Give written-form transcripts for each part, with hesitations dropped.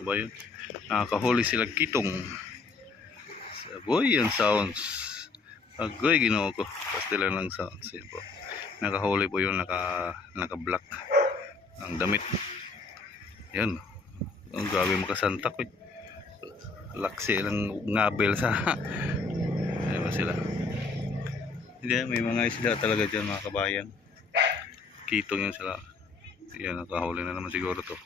kabayan. Nakakahuli sila kitong. Saboy yung sounds. Agoy ginawa ko. Pastila ng sounds. Yan po. Nakahuli po yung naka-black ang damit. Yan. Ang grabe makasantak ko. Laksi lang ngabel sa. Ayan ba sila? Hindi, may mga isda talaga dyan mga kabayan. Kitong yun sila. Yan, nakahuli na naman siguro to.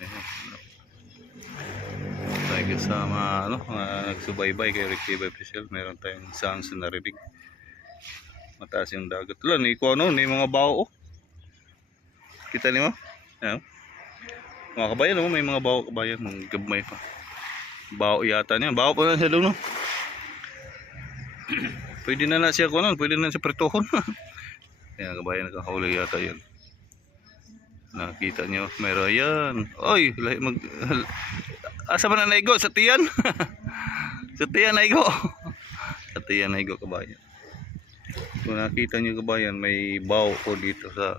Ayan. Thank you sa mga nagsubaybay kay Rick TV Official. Meron tayong sounds na narinig. Mataas yung dagat. Wala, ni ko ano, ni mga bao. Kita niyo? Ayan. Mga kabayan, may mga bao kabayan. Mga gabmay pa. Bao yata niya. Bao pa na siya doon, no? Pwede na siya kuno, pwede na siya pretohon. Ayan, kabayan, nakahuli yata yun. Nakita niyo, meron yan. Oy, asa man na naigo? Sa tiyan? Sa tiyan naigo. Sa tiyan naigo kabayan. Kung nakita niyo kabayan, may bao ko dito sa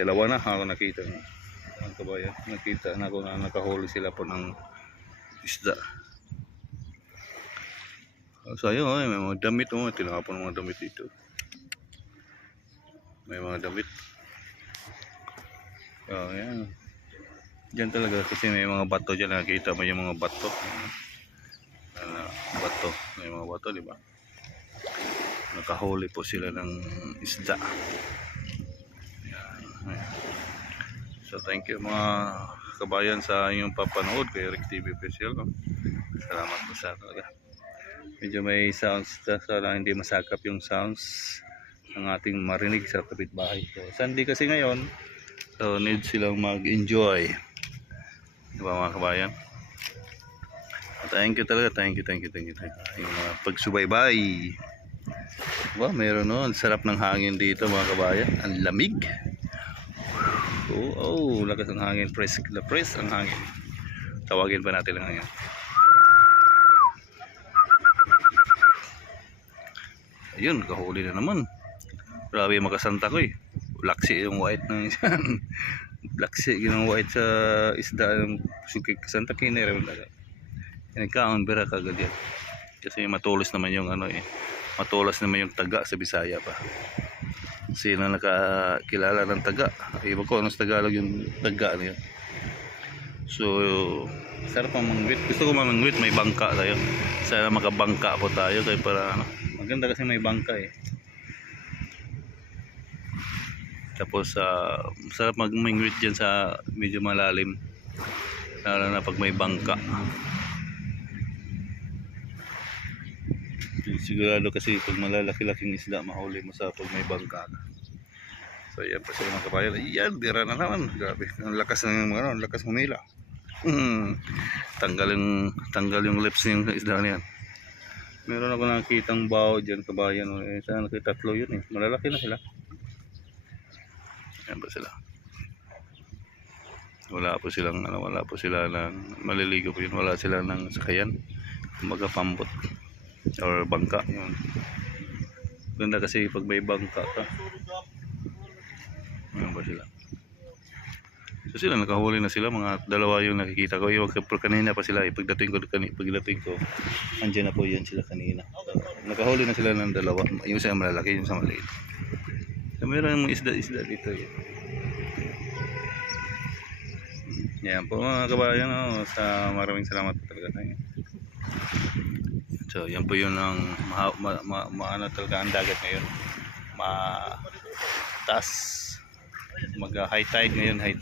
dalawa na ako nakita niyo. Ang kabayan, nakita na ako na nakahuli sila po ng isda. So ayun, may mga damit, tinapon mga damit dito. May mga damit. Oh, yan. Diyan talaga kasi may mga bato diyan, nakita mo yung mga bato. Bato, may mga bato, di ba? Nakahuli po sila ng isda. Ayan. So thank you mga kabayan sa inyong papanood kay Rick TV Official. Salamat po sa talaga. Medyo may sounds, sana hindi masakap yung sounds ng ating marinig sa kapitbahay. So Sunday kasi ngayon, so need silang mag-enjoy, diba mga kabayan? Thank you talaga, thank you. Yung pagsubaybay, diba, meron nun, sarap ng hangin dito mga kabayan, ang lamig. Oh, lakas ng hangin, press ang hangin. Tawagin pa natin lang ngayon. Ayun, kahuli na naman. Grabe makasanta ko eh. Laksi yung white ng isda. Laksi yung white sa isda ng sukik kasanta kinera. Kinakaon bera kagad yan. Kasi matulos naman yung matulos naman yung taga sa Bisaya pa. Sino nakakilala ng taga? Iba ko anong Tagalog yung taga niya. So sarap ang mangwit. Gusto ko mamangwit, may bangka tayo. Sana makabangka po tayo kaya para maganda kasi may bangka eh. Tapos sarap mag-mingwit dyan sa medyo malalim, lalo na pag may bangka. Sigurado kasi pag malalaki-laking isda mahuli mo sa pag may bangka. So yan pa sila mga kabayan. Yan, bira na naman. Grabe, ang lakas ng ang lakas humila. Tanggal yung lips ng isda na yan. Meron ako nakitang bao dyan kabayan. Sana tatlo yun eh. Malalaki na sila. Yan ba sila? Wala po sila ng maliligo po yun. Wala sila ng sakayan. Magapambot or bangka. Yun. Ganda kasi pag may bangka ka. Yan ba sila? So sila nakahuli na sila, mga dalawa yung nakikita ko. Yung kanina pa sila, pagdating ko andyan na po yan sila kanina. So, nakahuli na sila ng dalawa, yung isa malalaki, yung isa maliit. So meron mga isda dito yan. Yan po mga kabayan, sa maraming salamat talaga sa inyo. So yan po yun ang maano talaga ang dagat ngayon, mataas. Mag high tide ngayon, high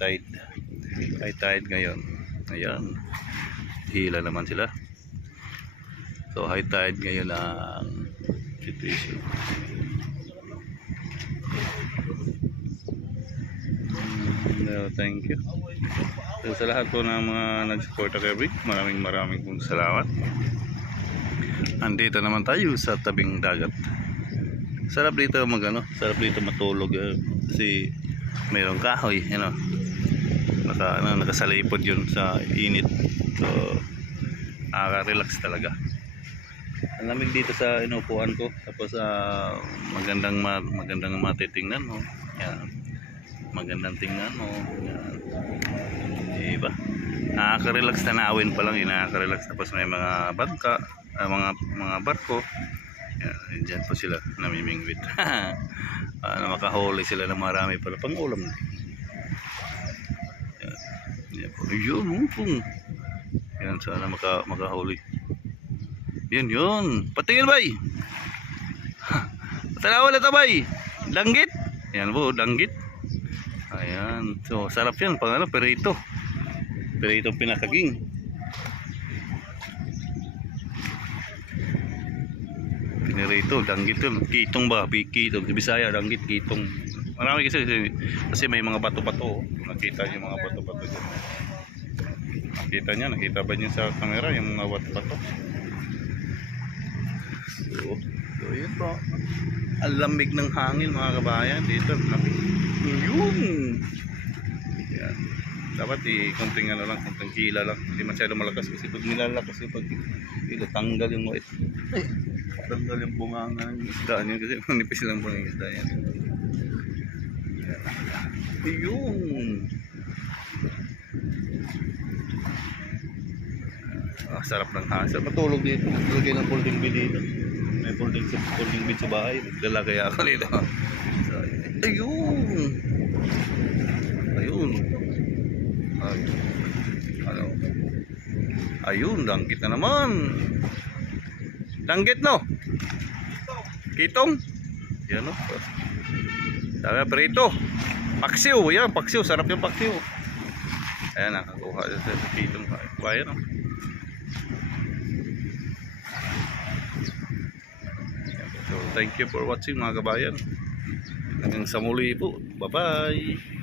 tide ngayon. Ayan, hila naman sila. So high tide ngayon ang situation. Thank you. So sa lahat po ng mga nag-support kay Rick, maraming pong salamat. Andito naman tayo sa tabing dagat. Sarap dito sarap dito matulog kasi mayroong kahoy, nakasalipod yun sa init. So nakaka-relax talaga. Ang lamig dito sa inupuan ko. Tapos magandang matitingnan, Yan. magandang tingnan mo. Yan. Diba? Nakaka-relax tanawin pa lang yun, nakaka-relax. Tapos may mga bangka, mga barko. Yan, dyan po sila namimingwit. Makahuli sila ng marami pala pang ulam. Yan po. Yun, upong. Yan, sana makahuli. Yun. Patingin bay. Tanawa na tabay. Langgit. Yan po, langgit. Ayan. So, sarap yan. Pang ano, perito. Perito pinakaging. Pinirito, langgit yun. Kitong ba? Kitong. Bisaya, langgit, kitong. Marami kasi may mga bato-bato. Nakita niyo mga bato-bato dyan. Nakita ba niyo sa camera yung mga bato-bato? So, yun po. Ang lamig ng hangin mga kabayan dito. Yun. Yan. Dapat konting ano lang, konting kila lang. Hindi masyado malakas kasi pag nilalakas yung pag kila, tanggal yung white. Tanggal yung bunganga ng isda niya kasi manipis lang po ng isda yan. Yun. Sarap ng hasa. Matulog dito. Lagay ng folding bed dito. May folding bed sa bahay. Lalagay ako dito. So, ayun. Ayun, langgit na naman. Langgit no? Kitong? Yan o. Sabi prito. Paksiw, yan, paksiw. Sarap yung paksiw. Ayan, nakakuha sa kitong. Bayan o. So, thank you for watching mga kabayan. Hanggang sa muli po. Bye-bye.